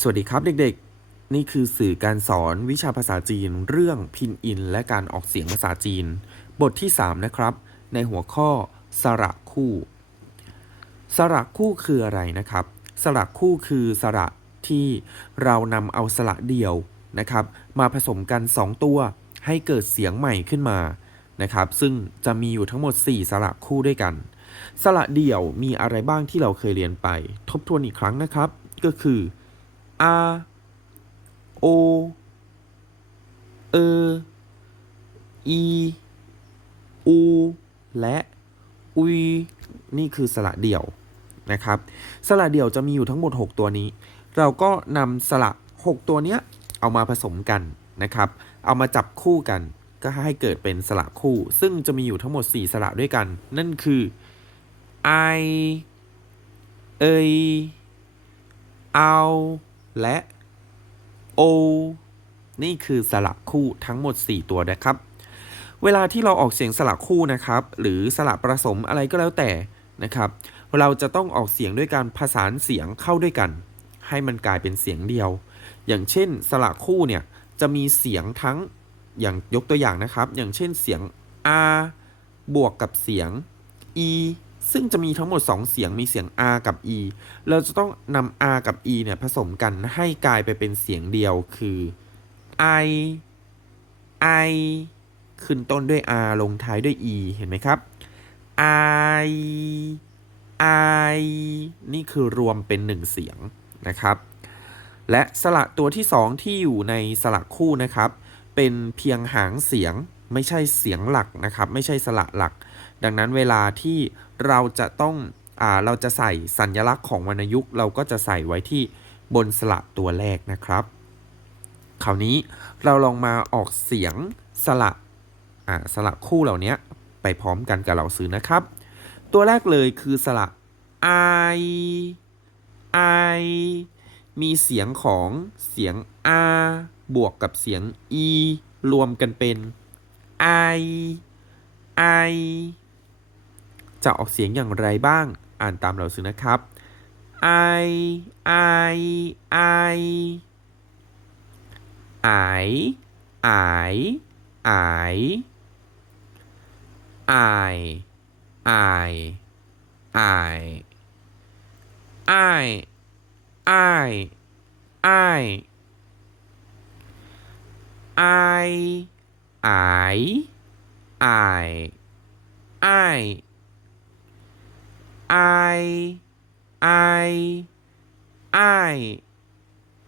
สวัสดีครับเด็กๆ นี่คือสื่อการสอนวิชาภาษาจีน เรื่องพินอิน และการออกเสียงภาษาจีน บทที่ 3 นะครับ ในหัวข้อสระคู่ สระคู่คืออะไรนะครับ สระคู่คือสระที่เรานำเอาสระเดี่ยวนะครับ มาผสมกัน 2 ตัว ให้เกิดเสียงใหม่ขึ้นมานะครับ ซึ่งจะมีอยู่ทั้งหมด 4 สระคู่ด้วยกัน สระเดี่ยวมีอะไรบ้างที่เราเคยเรียนไป ทบทวนอีกครั้งนะครับ ก็คือ a o e i u และ u นี่คือสระเดี่ยวนะครับ สระเดี่ยวจะมีอยู่ทั้งหมด 6 ตัวนี้ เราก็นำสระ 6 ตัวเนี้ยเอามาผสมกันนะครับ เอามาจับคู่กัน ก็ให้เกิดเป็นสระคู่ ซึ่งจะมีอยู่ทั้งหมด 4 สระด้วยกัน นั่นคือ i เอยเอา และ o นี่คือสระคู่ทั้งหมด 4 ตัวนะครับ เวลาที่เราออกเสียงสระคู่นะครับ หรือสระผสมอะไรก็แล้วแต่นะครับ เราจะต้องออกเสียงด้วยการผสานเสียงเข้าด้วยกัน ให้มันกลายเป็นเสียงเดียว อย่างเช่นสระคู่เนี่ยจะมีเสียงทั้งอย่างยกตัวอย่างนะครับ อย่างเช่นเสียง r บวกกับเสียง e ซึ่งจะมีทั้งหมด 2 เสียงมีเสียง r กับ e เราจะต้องนำ r กับ e เนี่ยผสมกันให้กลายไปเป็นเสียงเดียวคือ i i ขึ้นต้นด้วย r ลงท้ายด้วย e เห็นไหมครับ i i นี่คือรวมเป็น 1 เสียงนะครับ และสระตัวที่ 2 ที่อยู่ในสระคู่นะครับ เป็นเพียงหางเสียงไม่ใช่เสียงหลักนะครับ ไม่ใช่สระหลัก ดังนั้นเวลาที่เราจะต้องอ่าเราจะใส่สัญลักษณ์ของวรรณยุกต์ เราก็จะใส่ไว้ที่บนสระตัวแรกนะครับ คราวนี้เราลองมาออกเสียงสระอ่าสระคู่เหล่านี้ไปพร้อมกันกับเราซื้อนะครับ ตัวแรกเลยคือสระ i i มีเสียงของเสียง r บวกกับเสียง e รวมกันเป็น i i จะออกเสียงอย่างไรบ้าง อ่านตามเราซื้อนะครับ i i i i i i i i i i i i I I I I I I I I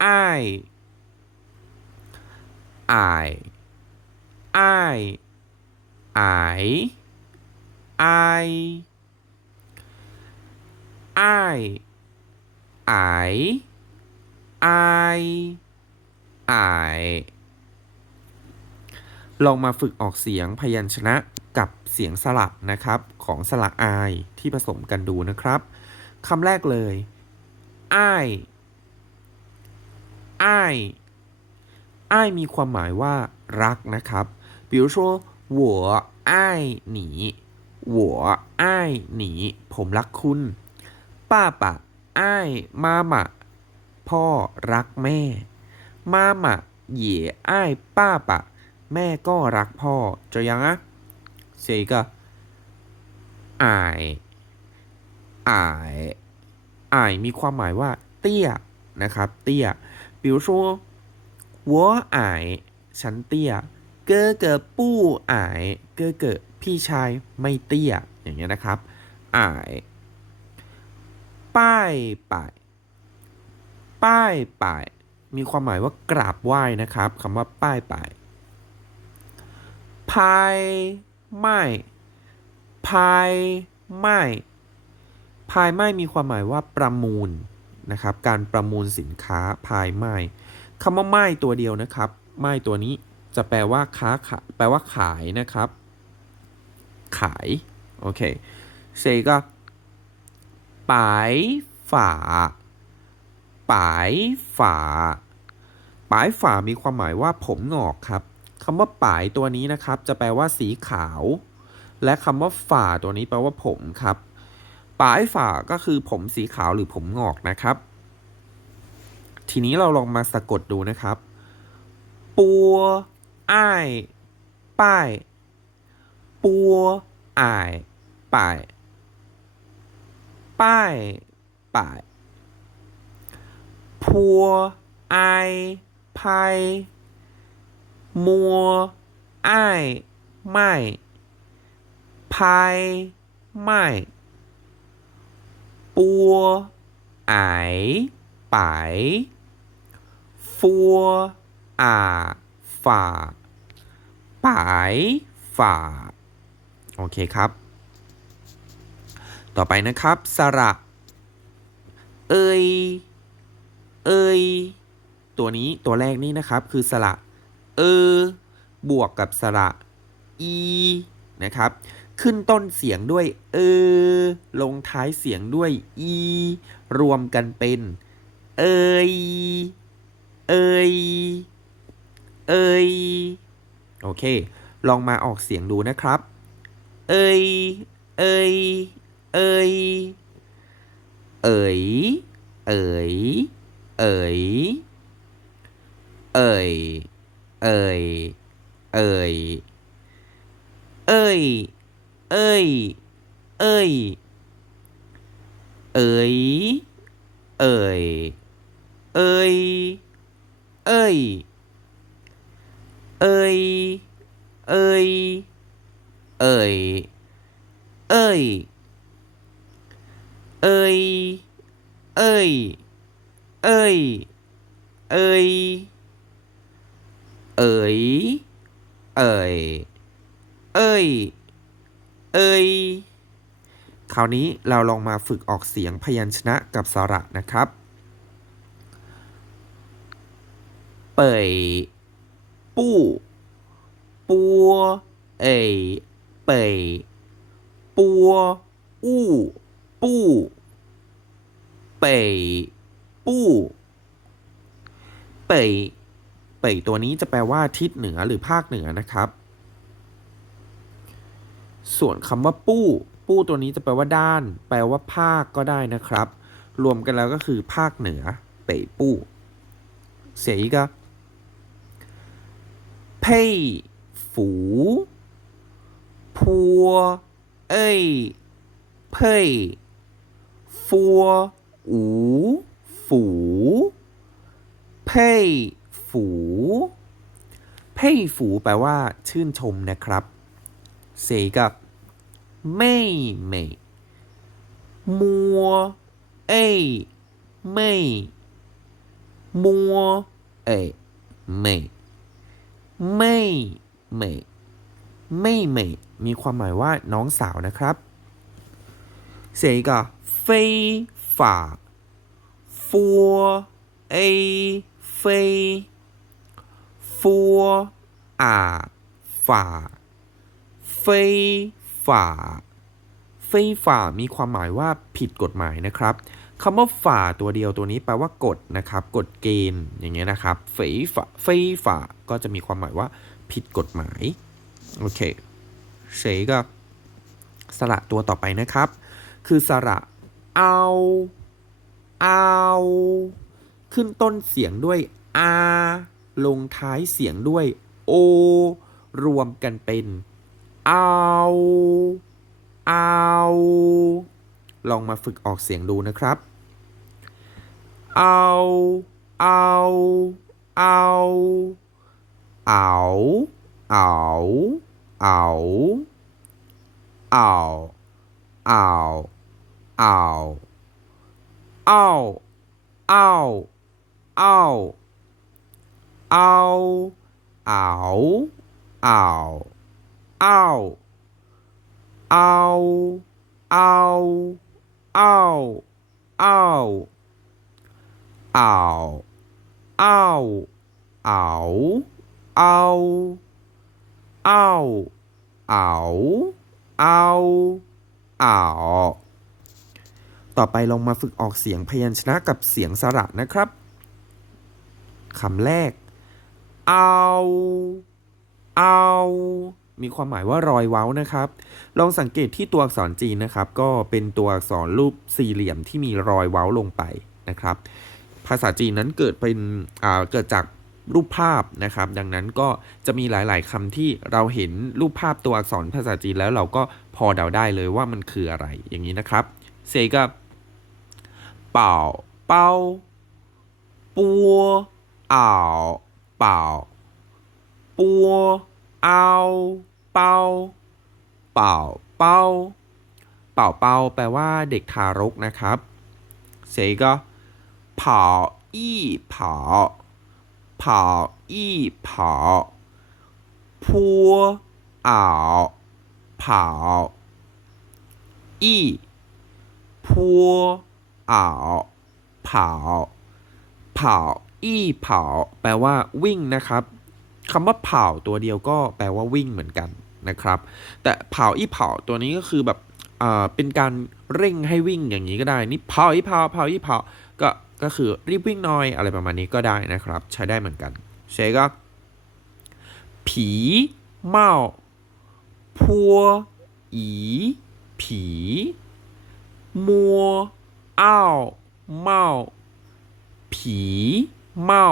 I I I I I I I I ลองมาฝึกออกเสียงพยัญชนะ กับเสียงสระนะครับ ของสระอายที่ผสมกันดูนะครับคำแรกเลยอ้ายอ้ายอ้ายมีความหมายว่ารักนะครับ比如说我爱你我爱你ผมรักคุณ ป้าปะอ้ายมาหมาพ่อรักแม่ มาหมาเหย่อ้ายป้าปะ แม่ก็รักพ่อจะยังอ่ะ เสียก็อายอายอายมีความหมายว่า เตี้ยนะครับ เตี้ย比如说我矮ฉันเตี้ย เก้อเก้อปู้อายเก้อเก้อพี่ชายไม่เตี้ย อย่างเงี้ยนะครับอายป้ายป่ายป้ายป่ายมีความหมายว่ากราบไหว้นะครับคำว่าป้ายป่าย พาย ไม่พายไม่พายไม่มีความหมายว่าประมูลนะครับ การประมูลสินค้าพายไม่คำว่าไม่ตัวเดียวนะครับไม่ตัวนี้จะแปลว่าค้าขายแปลว่าขายนะครับ ขาย โอเคเซก็ปายฝาปายฝาปายฝามีความหมายว่าผมงอกครับ คำว่าป่ายตัวนี้นะครับ จะแปลว่าสีขาว และคำว่าฝ่าตัวนี้แปลว่าผมครับป่ายฝ่าก็คือผมสีขาวหรือผมงอกนะครับ ทีนี้เราลองมาสะกดดูนะครับ ปัวอ้ายป้าย ปัวอ้ายป้าย ป้ายป้าย พัวไอายพาย มัว อ้าย ไม่พาย ไม่ ปัวไอายป่ายฟัวอาฝ่าปายฝ่า โอเคครับ ต่อไปนะครับ สระ เอย เอย ตัวนี้ตัวแรกนี่นะครับ คือสระ เออบวกกับสระอีนะครับ ขึ้นต้นเสียงด้วยเออ ลงท้ายเสียงด้วยอีรวมกันเป็น เอยเอยเอยโอเค ลองมาออกเสียงดูนะครับ เอยเอยเอยเอยเอยเอยเอย เอ๋ยเอ๋ยเอ้ยเอ้ยเอ้ยเอ๋ยเอ๋ยเอ้ย เอ้ย เอ้ย เอ้ย เอ้ย เอ้ย เอ้ย เอ้ย เอ้ย เอ้ย เอ๋ย เอ่ยเอ้ย เอ้ย คราวนี้เราลองมาฝึกออกเสียงพยัญชนะกับสระนะครับ เป่ย ปู้ ปัว เอ่ยเป่ย ปัว อู้ ปู้ เป่ย ปู้ เป่ย เป่ยตัวนี้จะแปลว่าทิศเหนือหรือภาคเหนือนะครับ ส่วนคำว่าปู้ ปู้ตัวนี้จะแปลว่าด้าน แปลว่าภาคก็ได้นะครับ รวมกันแล้วก็คือภาคเหนือ เป่ยปู้เสียอีกครับเพ่ยฝูพัว เอ้ยเพ่ยฟัวอู ฝูเพ่ย ฝู เพ่ยฝูแปลว่า ชื่นชมนะครับ เสกับไม่ไม่มัว เอ้ยไม่มัว เอ้ยไม่ไม่ไม่ไม่ไม่มีความหมายว่าน้องสาวนะครับ เสียกับ非法佛 a 非 ฟัวอ่าฝ่าเฟยฝ่าเฟยฝ่ามีความหมายว่าผิดกฎหมายนะครับคำว่าฝ่าตัวเดียวตัวนี้แปลว่ากฎนะครับกฎเกณฑ์อย่างเงี้ยนะครับเฟยฝ่าเฟยฝ่าก็จะมีความหมายว่าผิดกฎหมายโอเคเฉยก็สระตัวต่อไปนะครับ คือสระเอาเอาขึ้นต้นเสียงด้วยอา ลงท้ายเสียงด้วย โอ รวมกันเป็น เอา เอา ลองมาฝึกออกเสียงดูนะครับ เอา เอา เอา เอา เอา เอา เอา เอา เอา เอา เอา เอา เอาเอาเอาเอาเอาเอาเอาเอาเอาเอาเอาเอาเอาเอาเอาเอาต่อไปลองมาฝึกออกเสียงพยัญชนะกับเสียงสระนะครับคำแรก เอาเอามีความหมายว่ารอยเว้านะครับ ลองสังเกตที่ตัวอักษรจีนนะครับ ก็เป็นตัวอักษรรูปสี่เหลี่ยมที่มีรอยเว้าลงไปนะครับ ภาษาจีนนั้นเกิดเป็นอ่าเกิดจากรูปภาพนะครับ ดังนั้นก็จะมีหลาย ๆคำที่เราเห็นรูปภาพตัวอักษรภาษาจีนแล้วเราก็พอเดาได้เลยว่ามันคืออะไรอย่างนี้นะครับเซก็เป่าเป้าปัวอ่าว เป่าปัวเอาเป้าเป่าเป้าเป่าเป้าแปลว่าเด็กทารกนะครับเซก็เผาอี้เผาเผาอี้เผาพัวอ่าเผาอี้พัวอ่าเผาเผา อี้เผาแปลว่าวิ่งนะครับคำว่าเผาตัวเดียวก็แปลว่าวิ่งเหมือนกันนะครับ แต่เผาอี้เผาตัวนี้ก็คือแบบอ่าเป็นการเร่งให้วิ่งอย่างนี้ก็ได้ นี่เผาอี้เผาเผาอี้เผาก็ก็คือรีบวิ่งหน่อยอะไรประมาณนี้ก็ได้นะครับ ใช้ได้เหมือนกันใช่ก็ผีเมาพัวอีผีมัวอ้าวเมาผี เมา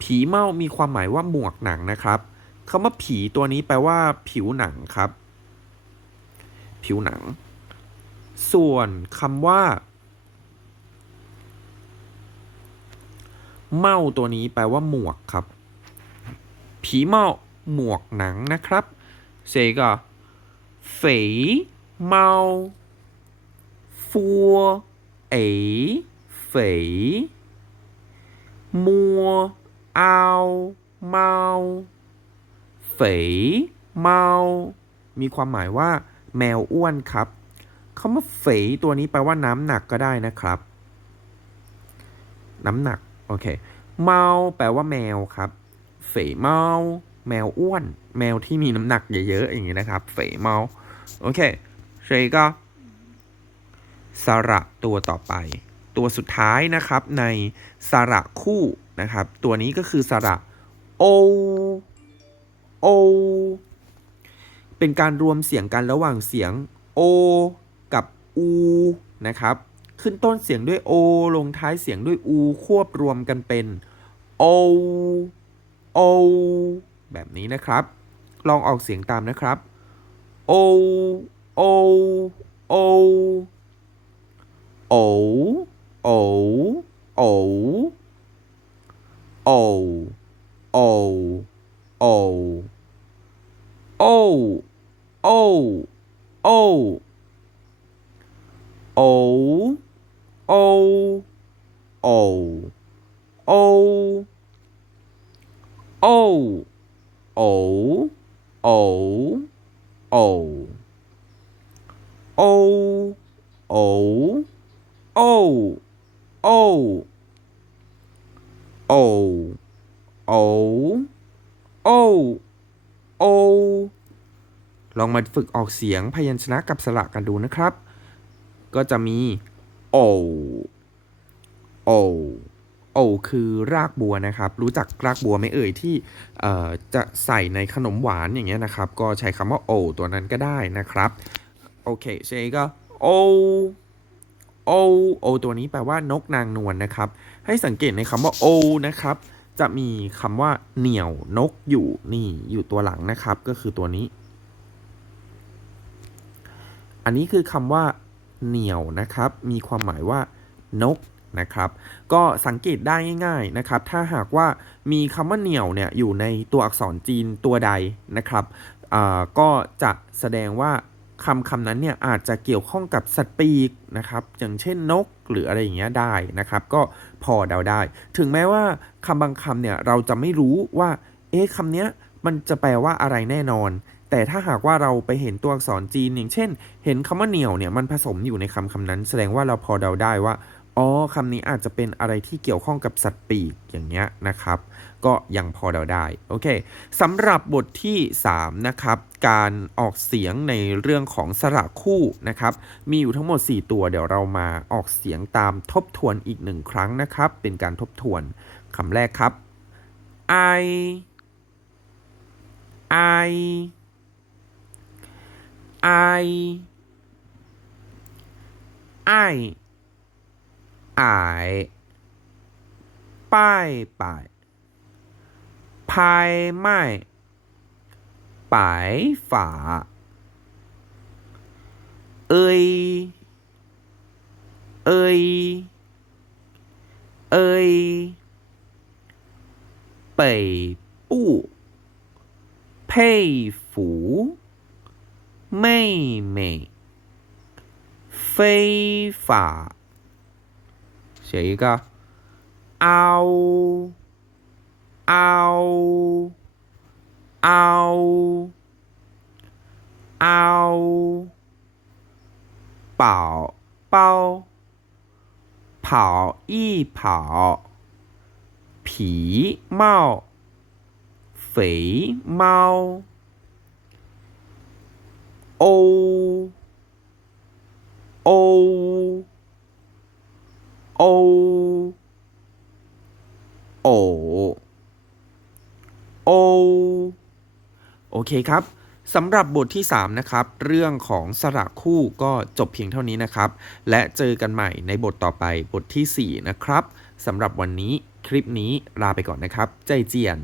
ผีเมามีความหมายว่าหมวกหนังนะครับคำว่าผีตัวนี้แปลว่า ผิวหนังครับ ผิวหนัง ส่วนคำว่า เมาตัวนี้แปลว่า หมวกครับ ผีเมาหมวกหนังนะครับเซก็เฝยเมาฟัวเอ๋เฝย มัว เอาเมาเฝยเมา มีความหมายว่า แมวอ้วนครับคำว่าเฝยตัวนี้แปลว่าน้ำหนักก็ได้นะครับ น้ำหนัก โอเค เมา แปลว่าแมวครับ เฝยเมา แมวอ้วน แมวที่มีน้ำหนักเยอะๆอย่างนี้นะครับ เฝยเมา โอเค所以ก็สระตัวต่อไป ตัวสุดท้ายนะครับในสระคู่นะครับ ตัวนี้ก็คือสระโอโอเป็นการรวมเสียงกันระหว่างเสียงโอกับอูนะครับขึ้นต้นเสียงด้วยโอลงท้ายเสียงด้วยอูควบรวมกันเป็นโอโอแบบนี้นะครับ ลองออกเสียงตามนะครับโอโอโอโอ ổ ổ ồ ồ ồ ô ô ô ổ ô ồ ô ô ổ ổ ổ ô ổ ô โอโอโอโอโอลองมาฝึกออกเสียงพยัญชนะกับสระกันดูนะครับ ก็จะมีโอโอโอคือรากบัวนะครับ รู้จักรากบัวไหมเอ่ยที่จะใส่ในขนมหวานอย่างเงี้ยนะครับ ก็ใช้คำว่าโอตัวนั้นก็ได้นะครับ โอเคเช่ก็โอ โอโอตัวนี้แปลว่านกนางนวลนะครับ ให้สังเกตในคำว่าโอนะครับ จะมีคำว่าเหนี่ยวนกอยู่นี่อยู่ตัวหลังนะครับ ก็คือตัวนี้ อันนี้คือคำว่าเหนี่ยวนะครับ มีความหมายว่านกนะครับ ก็สังเกตได้ง่าย ๆนะครับ ถ้าหากว่ามีคำว่าเหนี่ยวเนี่ยอยู่ในตัวอักษรจีนตัวใดนะครับอ่าก็จะแสดงว่า คำคำนั้นเนี่ยอาจจะเกี่ยวข้องกับสัตว์ปีกนะครับ อย่างเช่นนกหรืออะไรอย่างเงี้ยได้นะครับ ก็พอเดาได้ ถึงแม้ว่าคำบางคำเนี่ยเราจะไม่รู้ว่า เอ๊ะคำเนี้ยมันจะแปลว่าอะไรแน่นอน แต่ถ้าหากว่าเราไปเห็นตัวอักษรจีนอย่างเช่น เห็นคำว่าเหนียวเนี่ยมันผสมอยู่ในคำคำนั้น แสดงว่าเราพอเดาได้ว่า อ๋อคำนี้อาจจะเป็นอะไรที่เกี่ยวข้องกับสัตว์ปีกอย่างเงี้ยนะครับ ก็ยังพอเดาได้โอเคสำหรับบทที่ 3 นะครับ การออกเสียงในเรื่องของสระคู่นะครับ มีอยู่ทั้งหมด 4 ตัวเดี๋ยวเรามาออกเสียงตามทบทวนอีกหนึ่งครั้งนะครับ เป็นการทบทวนคำแรกครับ I I I I 矮拜拜拍卖白发 aaa 北部佩服妹妹非法写一个嗷，嗷，嗷，嗷宝宝跑一跑皮帽肥猫欧欧 โอ โอ โอ โอเคครับสำหรับบทที่ 3 นะครับ เรื่องของสระคู่ก็จบเพียงเท่านี้นะครับ และเจอกันใหม่ในบทต่อไปบทที่ 4 นะครับสำหรับวันนี้คลิปนี้ลาไปก่อนนะครับ ใจเจียน